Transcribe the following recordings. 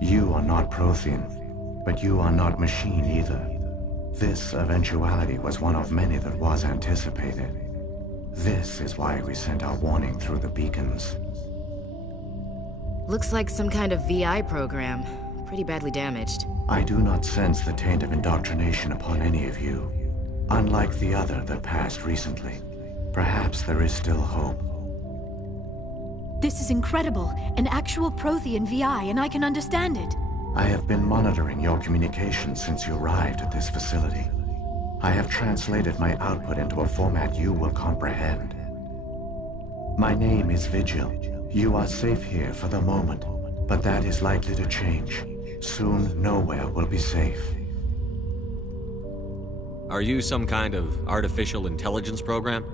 You are not Prothean, but you are not machine either. This eventuality was one of many that was anticipated. This is why we sent our warning through the beacons. Looks like some kind of VI program. Pretty badly damaged. I do not sense the taint of indoctrination upon any of you. Unlike the other that passed recently. Perhaps there is still hope. This is incredible. An actual Prothean VI, and I can understand it. I have been monitoring your communications since you arrived at this facility. I have translated my output into a format you will comprehend. My name is Vigil. You are safe here for the moment, but that is likely to change. Soon, nowhere will be safe. Are you some kind of artificial intelligence program?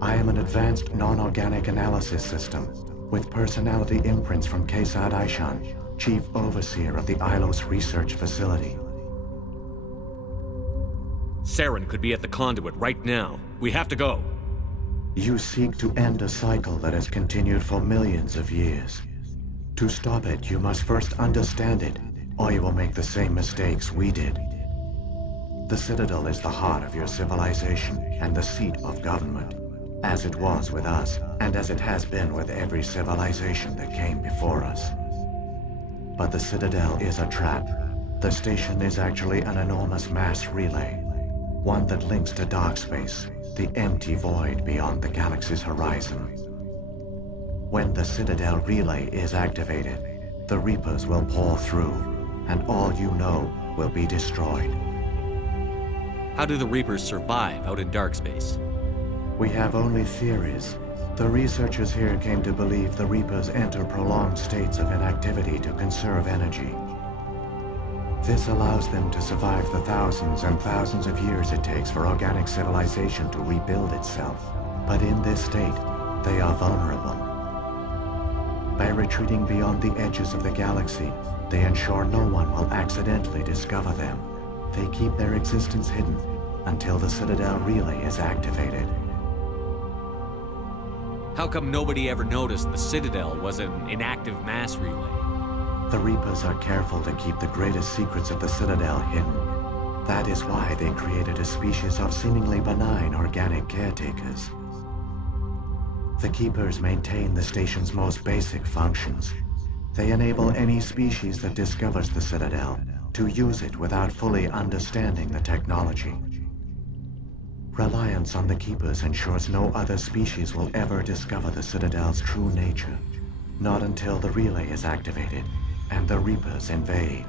I am an advanced non-organic analysis system, with personality imprints from Kesad Aishan, Chief Overseer of the Ilos Research Facility. Saren could be at the conduit right now. We have to go. You seek to end a cycle that has continued for millions of years. To stop it, you must first understand it, or you will make the same mistakes we did. The Citadel is the heart of your civilization and the seat of government, as it was with us, and as it has been with every civilization that came before us. But the Citadel is a trap. The station is actually an enormous mass relay, one that links to dark space, the empty void beyond the galaxy's horizon. When the Citadel relay is activated, the Reapers will pour through, and all you know will be destroyed. How do the Reapers survive out in dark space? We have only theories. The researchers here came to believe the Reapers enter prolonged states of inactivity to conserve energy. This allows them to survive the thousands and thousands of years it takes for organic civilization to rebuild itself. But in this state, they are vulnerable. By retreating beyond the edges of the galaxy, they ensure no one will accidentally discover them. They keep their existence hidden until the Citadel relay is activated. How come nobody ever noticed the Citadel was an inactive mass relay? The Reapers are careful to keep the greatest secrets of the Citadel hidden. That is why they created a species of seemingly benign organic caretakers. The Keepers maintain the station's most basic functions. They enable any species that discovers the Citadel to use it without fully understanding the technology. Reliance on the Keepers ensures no other species will ever discover the Citadel's true nature. Not until the relay is activated and the Reapers invade.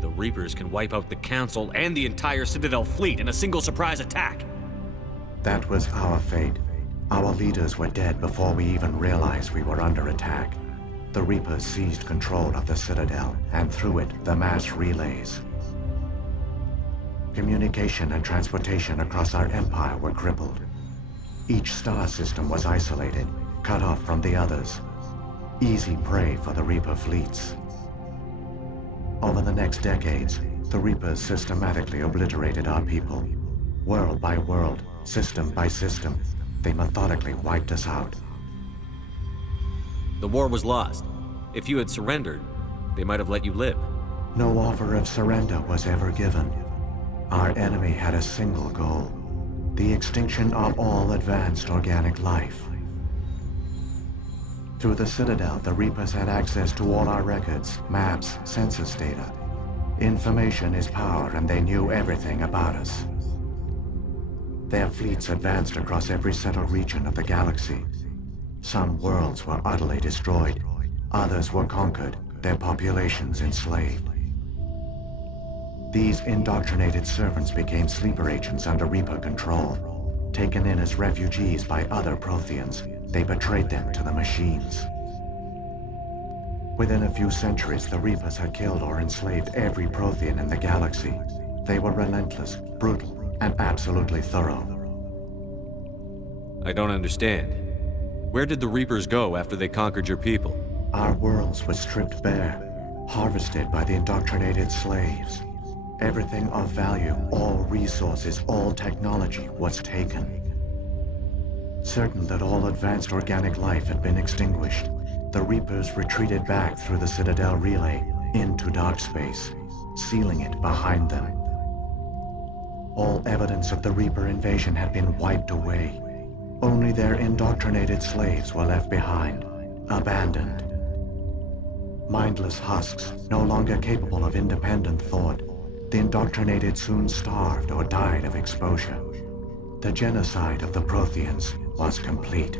The Reapers can wipe out the Council and the entire Citadel fleet in a single surprise attack. That was our fate. Our leaders were dead before we even realized we were under attack. The Reapers seized control of the Citadel, and through it, the mass relays. Communication and transportation across our empire were crippled. Each star system was isolated, cut off from the others. Easy prey for the Reaper fleets. Over the next decades, the Reapers systematically obliterated our people. World by world, system by system, they methodically wiped us out. The war was lost. If you had surrendered, they might have let you live. No offer of surrender was ever given. Our enemy had a single goal: the extinction of all advanced organic life. Through the Citadel, the Reapers had access to all our records, maps, census data. Information is power, and they knew everything about us. Their fleets advanced across every settled region of the galaxy. Some worlds were utterly destroyed. Others were conquered, their populations enslaved. These indoctrinated servants became sleeper agents under Reaper control. Taken in as refugees by other Protheans, they betrayed them to the machines. Within a few centuries, the Reapers had killed or enslaved every Prothean in the galaxy. They were relentless, brutal, and absolutely thorough. I don't understand. Where did the Reapers go after they conquered your people? Our worlds were stripped bare, harvested by the indoctrinated slaves. Everything of value, all resources, all technology was taken. Certain that all advanced organic life had been extinguished, the Reapers retreated back through the Citadel relay into dark space, sealing it behind them. All evidence of the Reaper invasion had been wiped away. Only their indoctrinated slaves were left behind, abandoned. Mindless husks, no longer capable of independent thought, the indoctrinated soon starved or died of exposure. The genocide of the Protheans was complete.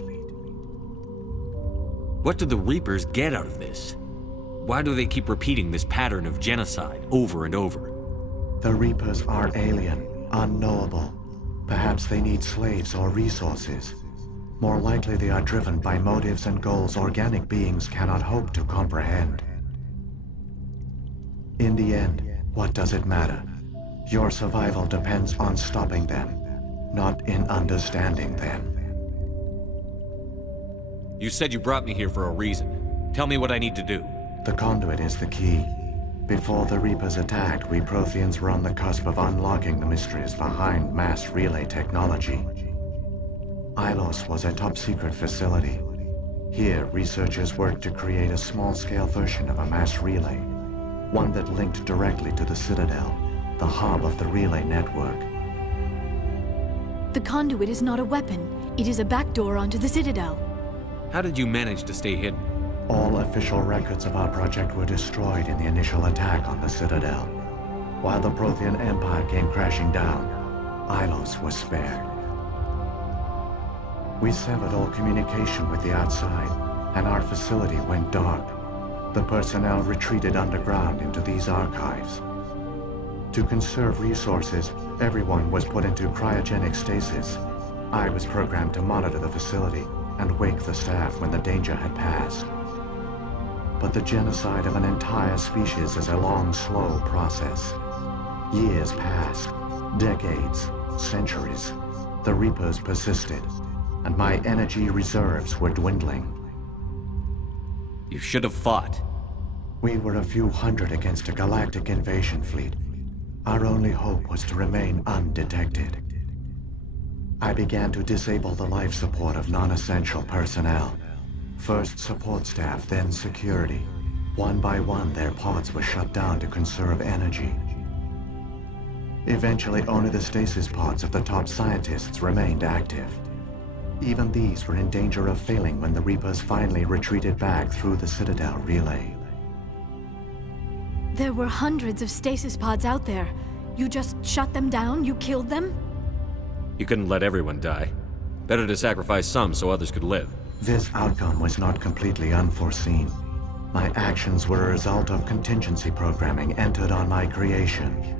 What do the Reapers get out of this? Why do they keep repeating this pattern of genocide over and over? The Reapers are alien, unknowable. Perhaps they need slaves or resources. More likely they are driven by motives and goals organic beings cannot hope to comprehend. In the end, what does it matter? Your survival depends on stopping them, not in understanding them. You said you brought me here for a reason. Tell me what I need to do. The conduit is the key. Before the Reapers attacked, we Protheans were on the cusp of unlocking the mysteries behind mass relay technology. Ilos was a top-secret facility. Here, researchers worked to create a small-scale version of a mass relay, one that linked directly to the Citadel, the hub of the relay network. The conduit is not a weapon. It is a backdoor onto the Citadel. How did you manage to stay hidden? All official records of our project were destroyed in the initial attack on the Citadel. While the Prothean Empire came crashing down, Ilos was spared. We severed all communication with the outside, and our facility went dark. The personnel retreated underground into these archives. To conserve resources, everyone was put into cryogenic stasis. I was programmed to monitor the facility and wake the staff when the danger had passed. But the genocide of an entire species is a long, slow process. Years passed, decades, centuries. The Reapers persisted, and my energy reserves were dwindling. You should have fought. We were a few hundred against a galactic invasion fleet. Our only hope was to remain undetected. I began to disable the life support of non-essential personnel. First support staff, then security. One by one, their pods were shut down to conserve energy. Eventually, only the stasis pods of the top scientists remained active. Even these were in danger of failing when the Reapers finally retreated back through the Citadel relay. There were hundreds of stasis pods out there. You just shut them down? You killed them? You couldn't let everyone die. Better to sacrifice some so others could live. This outcome was not completely unforeseen. My actions were a result of contingency programming entered on my creation.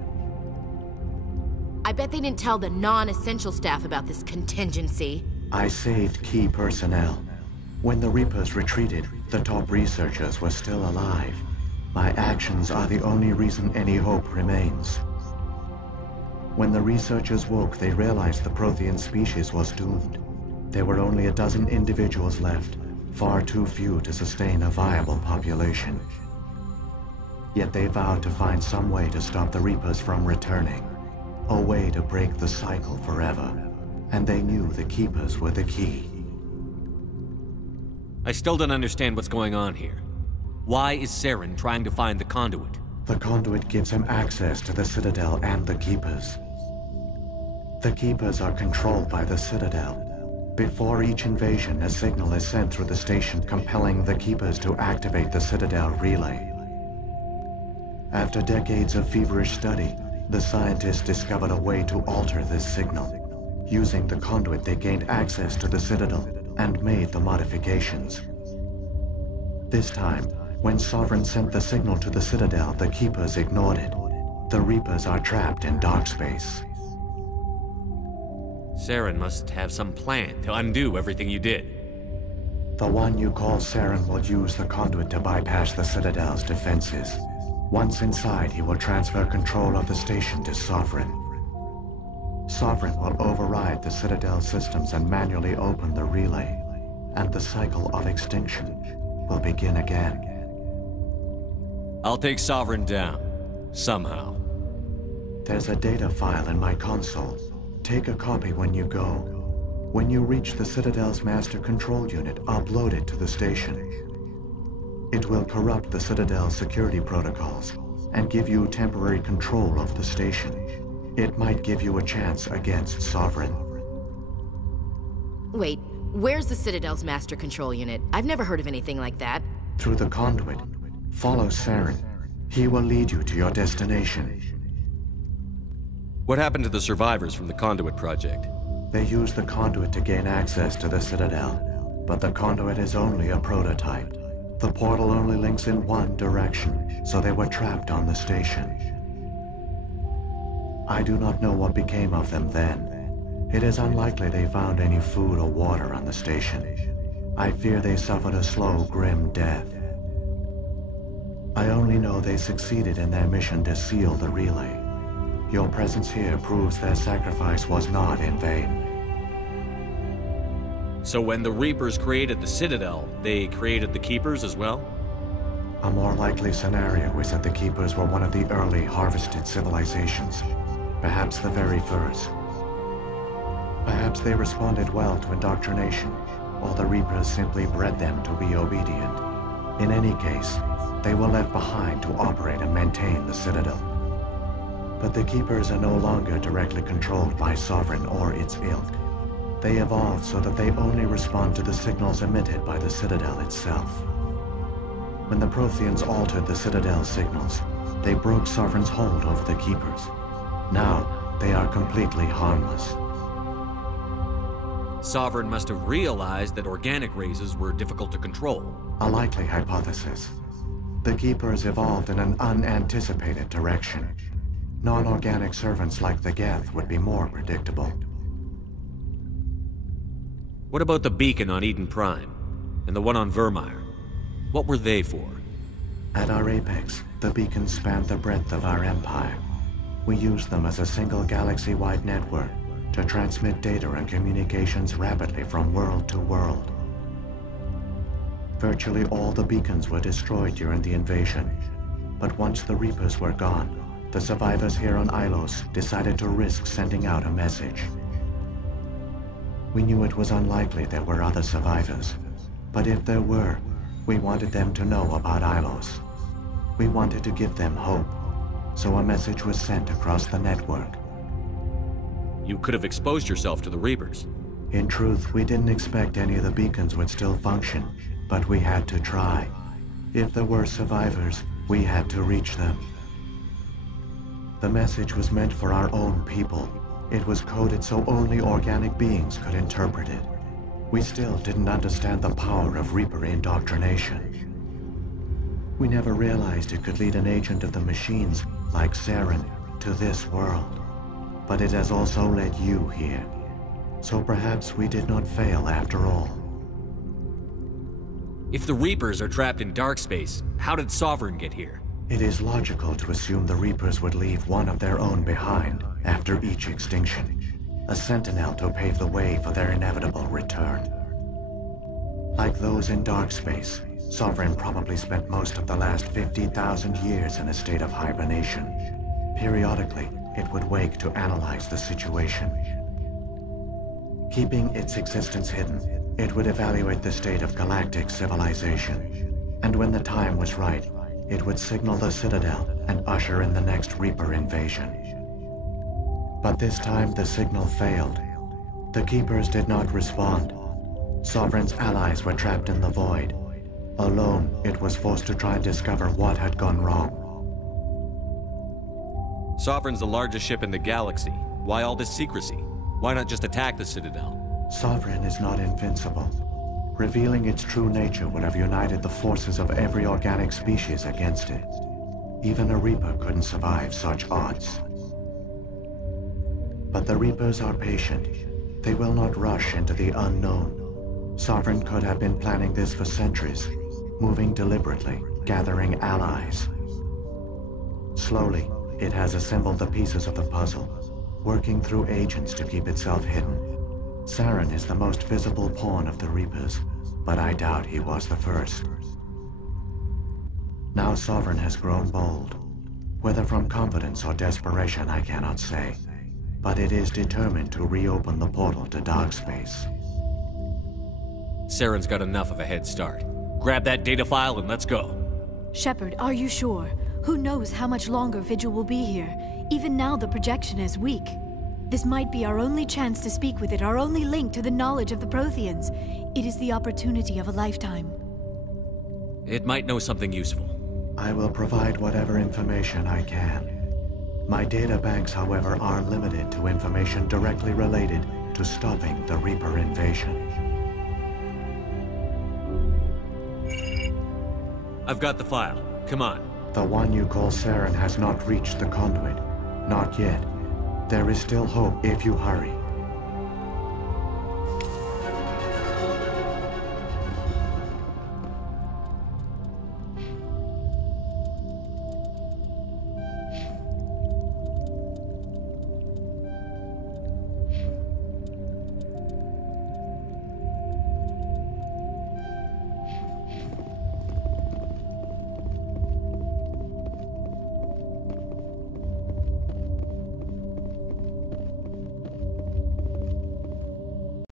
I bet they didn't tell the non-essential staff about this contingency. I saved key personnel. When the Reapers retreated, the top researchers were still alive. My actions are the only reason any hope remains. When the researchers woke, they realized the Prothean species was doomed. There were only a dozen individuals left, far too few to sustain a viable population. Yet they vowed to find some way to stop the Reapers from returning, a way to break the cycle forever. And they knew the Keepers were the key. I still don't understand what's going on here. Why is Saren trying to find the conduit? The conduit gives him access to the Citadel and the Keepers. The Keepers are controlled by the Citadel. Before each invasion, a signal is sent through the station compelling the Keepers to activate the Citadel relay. After decades of feverish study, the scientists discovered a way to alter this signal. Using the conduit, they gained access to the Citadel and made the modifications. This time, when Sovereign sent the signal to the Citadel, the Keepers ignored it. The Reapers are trapped in dark space. Saren must have some plan to undo everything you did. The one you call Saren will use the conduit to bypass the Citadel's defenses. Once inside, he will transfer control of the station to Sovereign. Sovereign will override the Citadel systems and manually open the relay, and the cycle of extinction will begin again. I'll take Sovereign down. Somehow. There's a data file in my console. Take a copy when you go. When you reach the Citadel's master control unit, upload it to the station. It will corrupt the Citadel's security protocols and give you temporary control of the station. It might give you a chance against Sovereign. Wait, where's the Citadel's master control unit? I've never heard of anything like that. Through the conduit, follow Saren. He will lead you to your destination. What happened to the survivors from the Conduit project? They used the conduit to gain access to the Citadel, but the conduit is only a prototype. The portal only links in one direction, so they were trapped on the station. I do not know what became of them then. It is unlikely they found any food or water on the station. I fear they suffered a slow, grim death. I only know they succeeded in their mission to seal the relay. Your presence here proves their sacrifice was not in vain. So when the Reapers created the Citadel, they created the Keepers as well? A more likely scenario is that the Keepers were one of the early harvested civilizations, perhaps the very first. Perhaps they responded well to indoctrination, or the Reapers simply bred them to be obedient. In any case, they were left behind to operate and maintain the Citadel. But the Keepers are no longer directly controlled by Sovereign or its ilk. They evolved so that they only respond to the signals emitted by the Citadel itself. When the Protheans altered the Citadel's signals, they broke Sovereign's hold over the Keepers. Now, they are completely harmless. Sovereign must have realized that organic races were difficult to control. A likely hypothesis. The Keepers evolved in an unanticipated direction. Non-organic servants like the Geth would be more predictable. What about the beacon on Eden Prime? And the one on Vermeer? What were they for? At our apex, the beacons spanned the breadth of our empire. We used them as a single galaxy-wide network to transmit data and communications rapidly from world to world. Virtually all the beacons were destroyed during the invasion, but once the Reapers were gone, the survivors here on Ilos decided to risk sending out a message. We knew it was unlikely there were other survivors, but if there were, we wanted them to know about Ilos. We wanted to give them hope, so a message was sent across the network. You could have exposed yourself to the Reapers. In truth, we didn't expect any of the beacons would still function, but we had to try. If there were survivors, we had to reach them. The message was meant for our own people. It was coded so only organic beings could interpret it. We still didn't understand the power of Reaper indoctrination. We never realized it could lead an agent of the machines, like Saren, to this world. But it has also led you here. So perhaps we did not fail after all. If the Reapers are trapped in dark space, how did Sovereign get here? It is logical to assume the Reapers would leave one of their own behind after each extinction. A sentinel to pave the way for their inevitable return. Like those in dark space, Sovereign probably spent most of the last 50,000 years in a state of hibernation. Periodically, it would wake to analyze the situation. Keeping its existence hidden, it would evaluate the state of galactic civilization. And when the time was right, it would signal the Citadel and usher in the next Reaper invasion. But this time the signal failed. The Keepers did not respond. Sovereign's allies were trapped in the void. Alone, it was forced to try and discover what had gone wrong. Sovereign's the largest ship in the galaxy. Why all this secrecy? Why not just attack the Citadel? Sovereign is not invincible. Revealing its true nature would have united the forces of every organic species against it. Even a Reaper couldn't survive such odds. But the Reapers are patient. They will not rush into the unknown. Sovereign could have been planning this for centuries, moving deliberately, gathering allies. Slowly, it has assembled the pieces of the puzzle, working through agents to keep itself hidden. Saren is the most visible pawn of the Reapers, but I doubt he was the first. Now Sovereign has grown bold. Whether from confidence or desperation, I cannot say. But it is determined to reopen the portal to dark space. Saren's got enough of a head start. Grab that data file and let's go. Shepard, are you sure? Who knows how much longer Vigil will be here? Even now the projection is weak. This might be our only chance to speak with it, our only link to the knowledge of the Protheans. It is the opportunity of a lifetime. It might know something useful. I will provide whatever information I can. My data banks, however, are limited to information directly related to stopping the Reaper invasion. I've got the file. Come on. The one you call Saren has not reached the conduit. Not yet. There is still hope if you hurry.